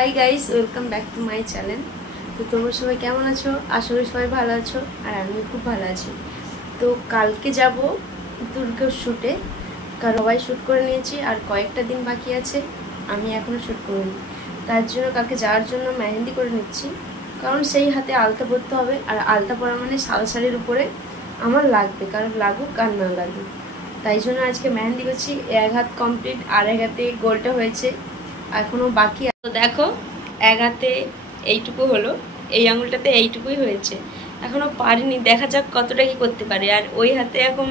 Hi guys, welcome back to my channel. তো তোমরা সবাই কেমন আছো? আশা করি সবাই ভালো আছো, আর আমি খুব ভালো আছি। তো কালকে যাব দুর্গার শ্যুটে, কারণ সবাই শ্যুট করে নিয়েছি আর কয়েকটা দিন বাকি আছে, আমি এখনও শ্যুট করিনি। তার জন্য কালকে যাওয়ার জন্য মেহেন্দি করে নিচ্ছি, কারণ সেই হাতে আলতা পরতে হবে, আর আলতা পরা মানে সাদা শাড়ির উপরে আমার লাগবে, কারণ লাগুক আর না লাগুক। তাই জন্য আজকে মেহেন্দি করছি। এক হাত কমপ্লিট, আর এক হাতে গোলটা হয়েছে, এখনও বাকি। তো দেখো, এক হাতে এইটুকু হলো, এই আঙুলটাতে এইটুকুই হয়েছে, এখনও পারিনি, দেখা যাক কতটা কি করতে পারে। আর ওই হাতে এখন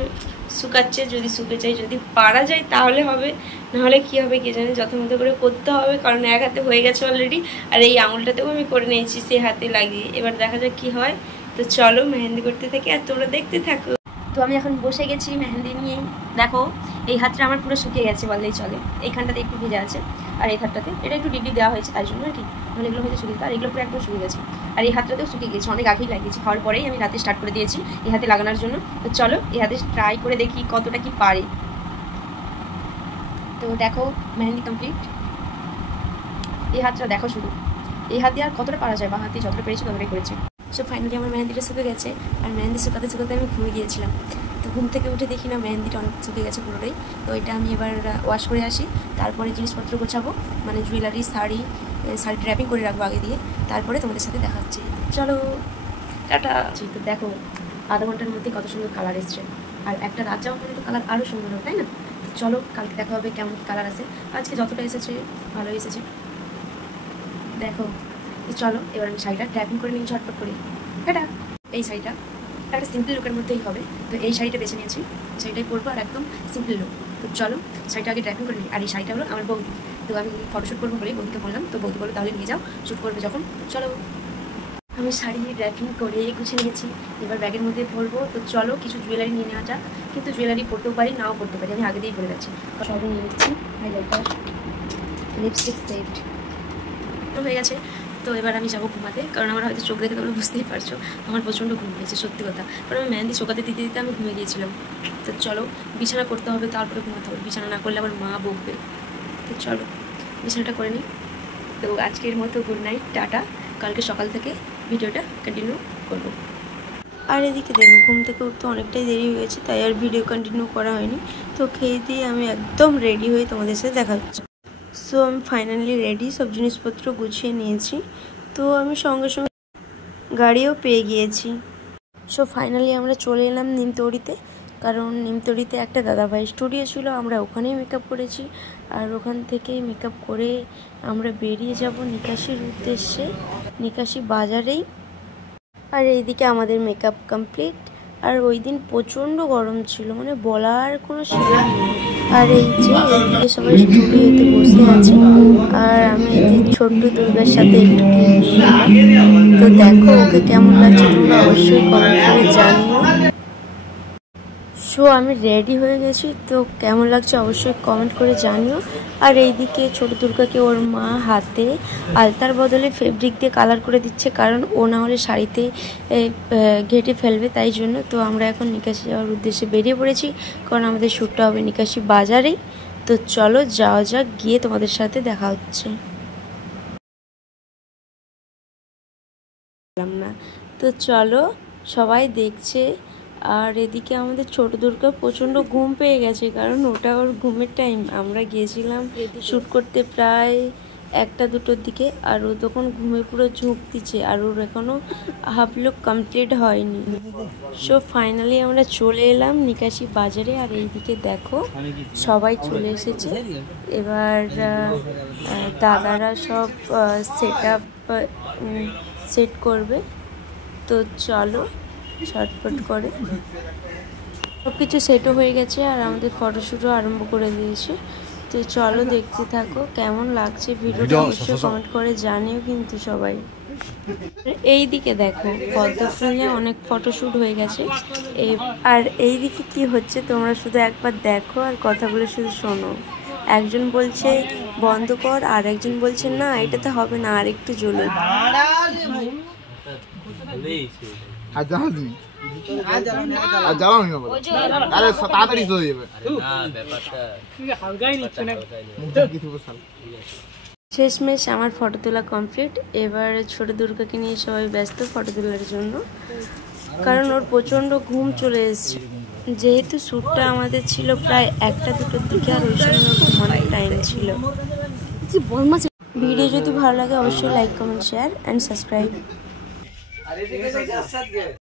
শুকাচ্ছে, যদি শুকে চাই, যদি পারা যায় তাহলে হবে, নাহলে কি হবে কে জানে, যথামতো করে করতে হবে, কারণ এক হাতে হয়ে গেছে অলরেডি। আর এই আঙুলটাতেও আমি করে নিয়েছি সে হাতে লাগিয়ে, এবার দেখা যাক কি হয়। তো চলো মেহেন্দি করতে থাকি আর তোমরা দেখতে থাকো। তো আমি এখন বসে গেছি মেহেন্দি নিয়ে। দেখো, এই হাতটা আমার পুরো শুকিয়ে গেছে বললেই চলে, এইখানটাতে একটু ভিজে আছে, আর এই হাতটাতে এটা একটু ডিপ দেওয়া হয়েছে তাই জন্য আর কি, নাহলে এগুলো হয়তো শুকিয়ে, আর এগুলো পুরো একদম শুকিয়ে গেছে। আর এই হাতটাতেও শুকিয়ে গেছে, অনেক আগেই লাগিয়েছি, খাওয়ার পরেই আমি রাতে স্টার্ট করে দিয়েছি এই হাতে লাগানোর জন্য। তো চলো এই হাতে ট্রাই করে দেখি কতটা কি পারি। তো দেখো মেহেন্দি কমপ্লিট, এই হাতটা দেখো শুধু, এই হাতে আর কতটা পারা যায়, বা হাতে যতটা পেরেছি ততটাই করেছি। সো ফাইনালি আমার মেহেন্দিটা শুকে গেছে, আর মেহেন্দি শুকাতে শুকাতে আমি ঘুমিয়ে গিয়েছিলাম। তো ঘুম থেকে উঠে দেখি না মেহেন্দিটা অনেক শুকিয়ে গেছে পুরোটাই। তো এটা আমি এবার ওয়াশ করে আসি, তারপরে জিনিসপত্র গোছাবো, মানে জুয়েলারি, শাড়ি ড্র্যাপিং করে রাখবো আগে দিয়ে, তারপরে তোমাদের সাথে দেখা হচ্ছে। চলো টাটা। তো দেখো আধা ঘন্টার মধ্যে কত সুন্দর কালার এসছে, আর একটা রাত যাওয়া মানে তো কালার আরও সুন্দর হবে, তাই না? তো চলো কালকে দেখা হবে কেমন কালার আসে, আজকে যতটা এসেছে ভালোই এসেছে। দেখো, তো চলো এবার আমি শাড়িটা ড্র্যাপিং করে নিই ঝটপট করে। এটা এই শাড়িটা একটা সিম্পল লুকের মধ্যেই হবে, তো এই শাড়িটা বেছে নিয়েছি, শাড়িটাই পরবো, আর একদম সিম্পল লুক। তো চলো শাড়িটা আগে ড্র্যাপিং করে নিই। আর এই শাড়িটা হলো আমার বৌদি, তো আমি ফটোশ্যুট করবো বলেই বৌদিকে বললাম, তো বৌদি বলো তাহলে নিয়ে যাও, শ্যুট করবে যখন। চলো আমি শাড়ি ড্র্যাপিং করে গুছিয়ে নিয়েছি, এবার ব্যাগের মধ্যে ভরবো। তো চলো কিছু জুয়েলারি নিয়ে নেওয়া যাক, কিন্তু জুয়েলারি পরতেও পারি নাও পরতে পারি, আমি আগে দিয়েই বলে যাচ্ছি। সবই নিয়ে নিচ্ছি, হাইলাইটার, লিপস্টিক সেট হয়ে গেছে। তো এবার আমি যাবো ঘুমাতে, কারণ আমার হয়তো চোখ দেখে তোমরা বুঝতেই পারছো আমার প্রচণ্ড ঘুম পেয়েছে, সত্যি কথা, কারণ আমি মেহেন্দি শোকাতে দিতে দিতে আমি ঘুমিয়ে গিয়েছিলাম। তো চলো বিছানা করতে হবে, তারপরে ঘুমাতে হবে, বিছানা না করলে আবার মা বকবে। তো চলো বিছানাটা করে নিই। তো আজকের মতো গুড নাইট, টাটা, কালকে সকাল থেকে ভিডিওটা কন্টিনিউ করবো। আর এদিকে দেখো ঘুম থেকে উঠতে অনেকটাই দেরি হয়েছে, তাই আর ভিডিও কন্টিনিউ করা হয়নি। তো খেয়ে দিয়ে আমি একদম রেডি হয়ে তোমাদের সাথে দেখা হচ্ছে। সো আমি ফাইনালি রেডি, সব জিনিসপত্র গুছিয়ে নিয়েছি, তো আমি সঙ্গে সঙ্গে গাড়িও পেয়ে গিয়েছি। সো ফাইনালি আমরা চলে এলাম নিমতৌড়িতে, কারণ নিমতৌড়িতে একটা দাদাভাই স্টুডিও ছিল, আমরা ওখানেই মেকআপ করেছি, আর ওখান থেকেই মেকআপ করে আমরা বেরিয়ে যাব নিকাশির উদ্দেশ্যে, নিকাশি বাজারেই। আর এইদিকে আমাদের মেকআপ কমপ্লিট, আর ওই দিন প্রচণ্ড গরম ছিল, মানে বলার কোনো সীমা নেই। আর এই যে এইদিকে সবাই স্টুডিওতে বসে আছে, আর আমি এদিকে ছোট্ট দুর্গার সাথে একটু তো দেখো ওকে কেমন লাগছে তোমরা অবশ্যই কমেন্ট করে জানিও। সো আমি রেডি হয়ে গেছি, তো কেমন লাগছে অবশ্যই কমেন্ট করে জানিও। আর এইদিকে ছোট দুর্গাকে ওর মা হাতে আলতার বদলে ফেব্রিক দিয়ে কালার করে দিচ্ছে, কারণ ও না হলে শাড়িতে ঘেটে ফেলবে, তাই জন্য। তো আমরা এখন নিকাশি যাওয়ার উদ্দেশ্যে বেরিয়ে পড়েছি, কারণ আমাদের শ্যুটটা হবে নিকাশি বাজারেই। তো চলো যাওয়া যাক, গিয়ে তোমাদের সাথে দেখা হচ্ছে। না, তো চলো সবাই দেখছে। আর এদিকে আমাদের ছোট দুর্গা প্রচণ্ড ঘুম পেয়ে গেছে, কারণ ওটা ওর ঘুমের টাইম। আমরা গিয়েছিলাম শ্যুট করতে প্রায় 1টা-2টোর দিকে, আর ও তখন ঘুমে পুরো ঝুঁক দিচ্ছে, আর ওর এখনও হাফ লুক কমপ্লিট হয়নি। সো ফাইনালি আমরা চলে এলাম নিকাশি বাজারে, আর এইদিকে দেখো সবাই চলে এসেছে। এবার দাদারা সব সেট করবে, তো চলো ঝটপট করে সব কিছু সেটও হয়ে গেছে, আর আমাদের ফটোশ্যুটও আরম্ভ করে দিয়েছে। তো চলো দেখতে থাকো, কেমন লাগছে ভিডিওটা অবশ্যই কমেন্ট করে জানিও কিন্তু সবাই। এই দিকে দেখো পদ্ম ফুলে অনেক ফটোশ্যুট হয়ে গেছে, আর এই দিকে কি হচ্ছে তোমরা শুধু একবার দেখো আর কথাগুলো শুধু শোনো। একজন বলছে বন্ধ কর, আর একজন বলছে না এটাতে হবে না, আর একটু জ্বলুক। আরে তাড়াতাড়ি চলে যাবে। শেষমেশ আমার ফটো তোলা কমপ্লিট। এবার ছোট দুর্গাকে নিয়ে সবাই ব্যস্ত ফটো তোলার জন্য, কারণ ওর প্রচণ্ড ঘুম চলে এসছে। যেহেতু শ্যুটটা আমাদের ছিল প্রায় 1টা-2টোর দিকে, আর ওই সময় ওর ঘুমানোর টাইম ছিল। ভিডিও যদি ভালো লাগে অবশ্যই like, comment, share and subscribe.